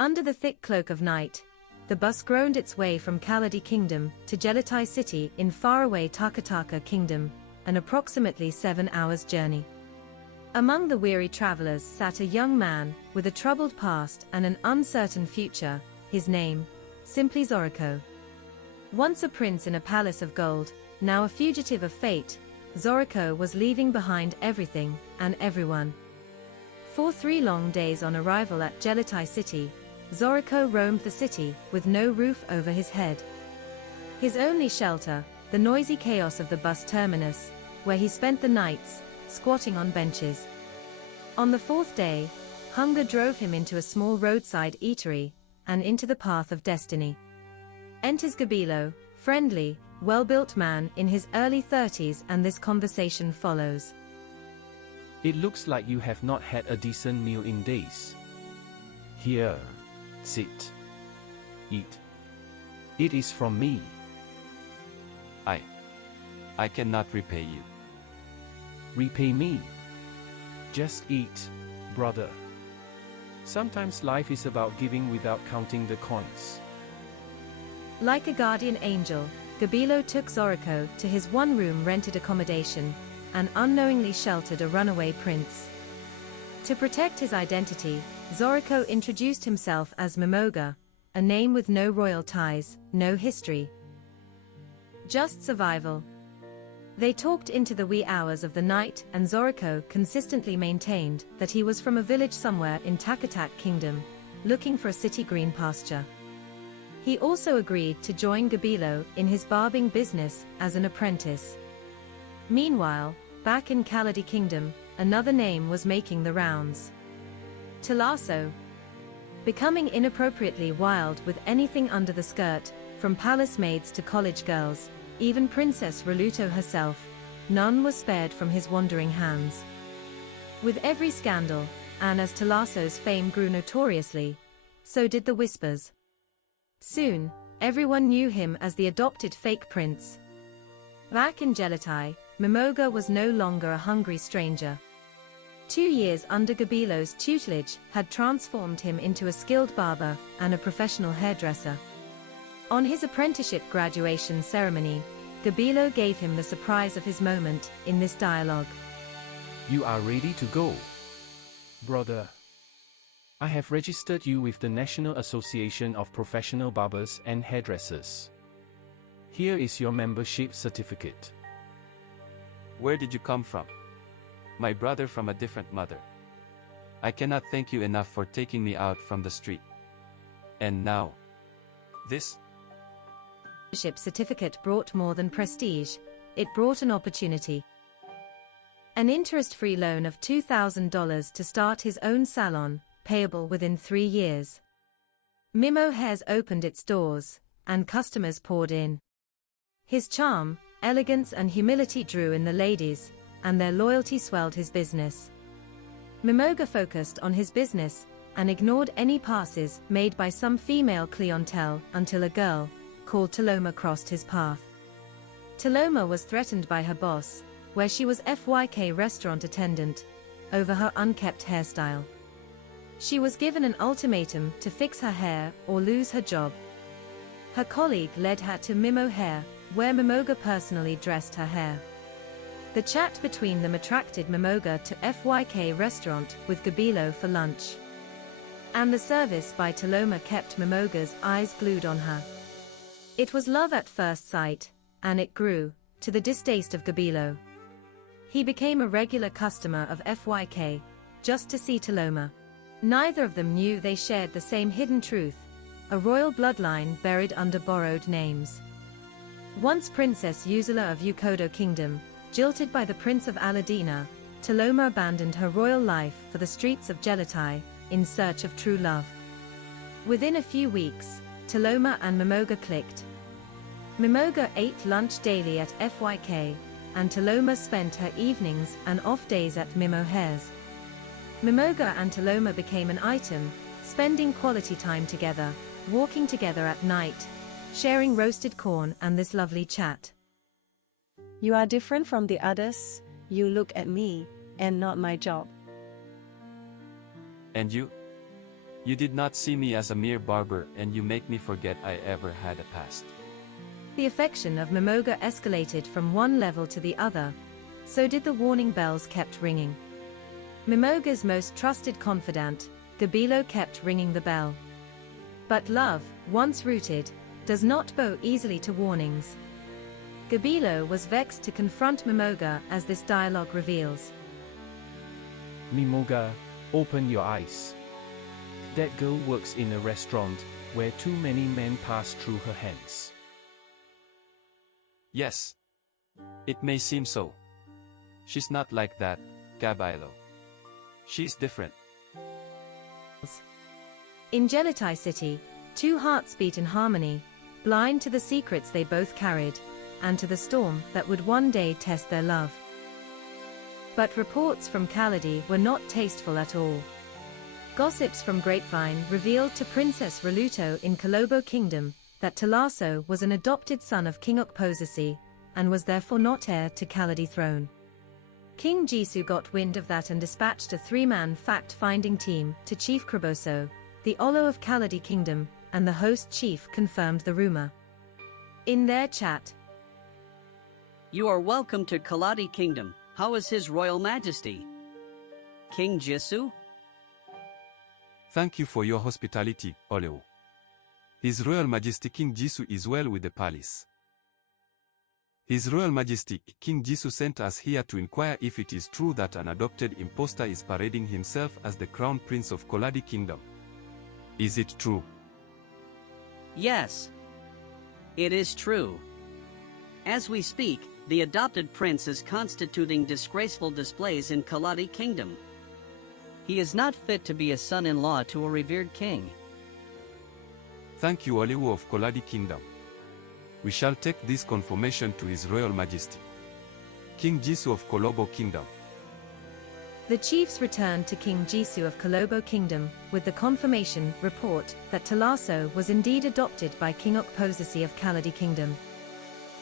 Under the thick cloak of night, the bus groaned its way from Kaladi Kingdom to Geleti City in faraway Takataka Kingdom, an approximately 7 hours journey. Among the weary travelers sat a young man with a troubled past and an uncertain future, his name, simply Zoriko. Once a prince in a palace of gold, now a fugitive of fate, Zoriko was leaving behind everything and everyone. For 3 long days on arrival at Geleti City, Zoriko roamed the city with no roof over his head. His only shelter, the noisy chaos of the bus terminus, where he spent the nights, squatting on benches. On the 4th day, hunger drove him into a small roadside eatery, and into the path of destiny. Enters Gabilo, friendly, well-built man in his early 30s, and this conversation follows. It looks like you have not had a decent meal in days. Here. Sit. Eat. It is from me. I cannot repay you. Repay me. Just eat, brother. Sometimes life is about giving without counting the coins. Like a guardian angel, Gabilo took Zoriko to his one-room rented accommodation, and unknowingly sheltered a runaway prince. To protect his identity, Zoriko introduced himself as Mimoga, a name with no royal ties, no history. Just survival. They talked into the wee hours of the night, and Zoriko consistently maintained that he was from a village somewhere in Takataka Kingdom, looking for a city green pasture. He also agreed to join Gabilo in his barbing business as an apprentice. Meanwhile, back in Kaladi Kingdom, another name was making the rounds. Taso. Becoming inappropriately wild with anything under the skirt, from palace maids to college girls, even Princess Raluto herself, none was spared from his wandering hands. With every scandal, and as Taso's fame grew notoriously, so did the whispers. Soon, everyone knew him as the adopted fake prince. Back in Geleti, Mimoga was no longer a hungry stranger. 2 years under Gabilo's tutelage had transformed him into a skilled barber and a professional hairdresser. On his apprenticeship graduation ceremony, Gabilo gave him the surprise of his moment in this dialogue. You are ready to go, brother. I have registered you with the National Association of Professional Barbers and Hairdressers. Here is your membership certificate. Where did you come from? My brother from a different mother. I cannot thank you enough for taking me out from the street. And now, this Membership certificate brought more than prestige, it brought an opportunity. An interest-free loan of $2,000 to start his own salon, payable within 3 years. Mimo Hairs opened its doors, and customers poured in. His charm, elegance and humility drew in the ladies, and their loyalty swelled his business. Mimoga focused on his business, and ignored any passes made by some female clientele until a girl, called Taloma, crossed his path. Taloma was threatened by her boss, where she was FYK restaurant attendant, over her unkept hairstyle. She was given an ultimatum to fix her hair or lose her job. Her colleague led her to Mimo Hair, where Mimoga personally dressed her hair. The chat between them attracted Mimoga to FYK restaurant with Gabilo for lunch. And the service by Taloma kept Mimoga's eyes glued on her. It was love at first sight, and it grew, to the distaste of Gabilo. He became a regular customer of FYK, just to see Taloma. Neither of them knew they shared the same hidden truth, a royal bloodline buried under borrowed names. Once Princess Uzula of Ukodo Kingdom, jilted by the Prince of Aladina, Taloma abandoned her royal life for the streets of Geleti, in search of true love. Within a few weeks, Taloma and Mimoga clicked. Mimoga ate lunch daily at FYK, and Taloma spent her evenings and off days at Mimo Hairs. Mimoga and Taloma became an item, spending quality time together, walking together at night, sharing roasted corn and this lovely chat. You are different from the others, you look at me, and not my job. And you? You did not see me as a mere barber and you make me forget I ever had a past. The affection of Mimoga escalated from one level to the other. So did the warning bells kept ringing. Mimoga's most trusted confidant, Gabilo, kept ringing the bell. But love, once rooted, does not bow easily to warnings. Gabilo was vexed to confront Mimoga as this dialogue reveals. Mimoga, open your eyes. That girl works in a restaurant where too many men pass through her hands. Yes. It may seem so. She's not like that, Gabilo. She's different. In Geleti City, two hearts beat in harmony, blind to the secrets they both carried, and to the storm that would one day test their love. But reports from Kaladi were not tasteful at all. Gossips from Grapevine revealed to Princess Raluto in Kaladi Kingdom that Taso was an adopted son of King Okposisi, and was therefore not heir to Kaladi throne. King Jisoo got wind of that and dispatched a three-man fact-finding team to Chief Kraboso, the Olo of Kaladi Kingdom, and the host chief confirmed the rumor. In their chat, You are welcome to Kaladi Kingdom. How is His Royal Majesty? King Jisoo? Thank you for your hospitality, Oleo. His Royal Majesty King Jisoo is well with the palace. His Royal Majesty King Jisoo sent us here to inquire if it is true that an adopted impostor is parading himself as the Crown Prince of Kaladi Kingdom. Is it true? Yes. It is true. As we speak, the adopted prince is constituting disgraceful displays in Kaladi Kingdom. He is not fit to be a son-in-law to a revered king. Thank you, Oleo of Kaladi Kingdom. We shall take this confirmation to His Royal Majesty King Jisoo of Kaladi Kingdom. the chiefs returned to King Jisoo of Kaladi Kingdom with the confirmation report that Taso was indeed adopted by King Okposisi of Kaladi Kingdom.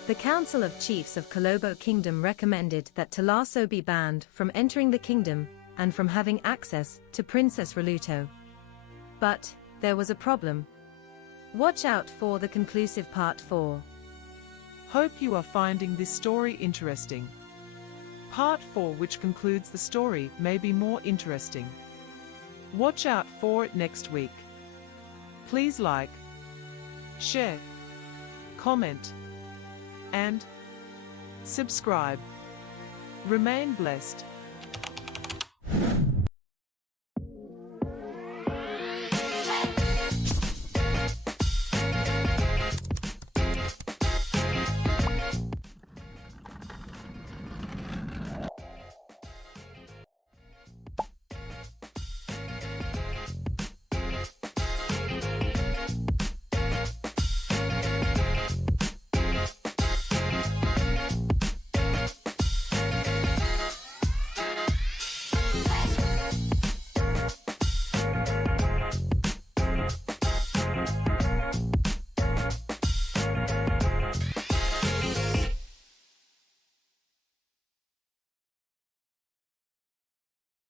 The Council of Chiefs of Kaladi Kingdom recommended that Taso be banned from entering the kingdom and from having access to Princess Raluto. But there was a problem. Watch out for the conclusive part 4. Hope you are finding this story interesting. Part 4, which concludes the story, may be more interesting. Watch out for it next week. Please like, share, comment, and subscribe. Remain blessed.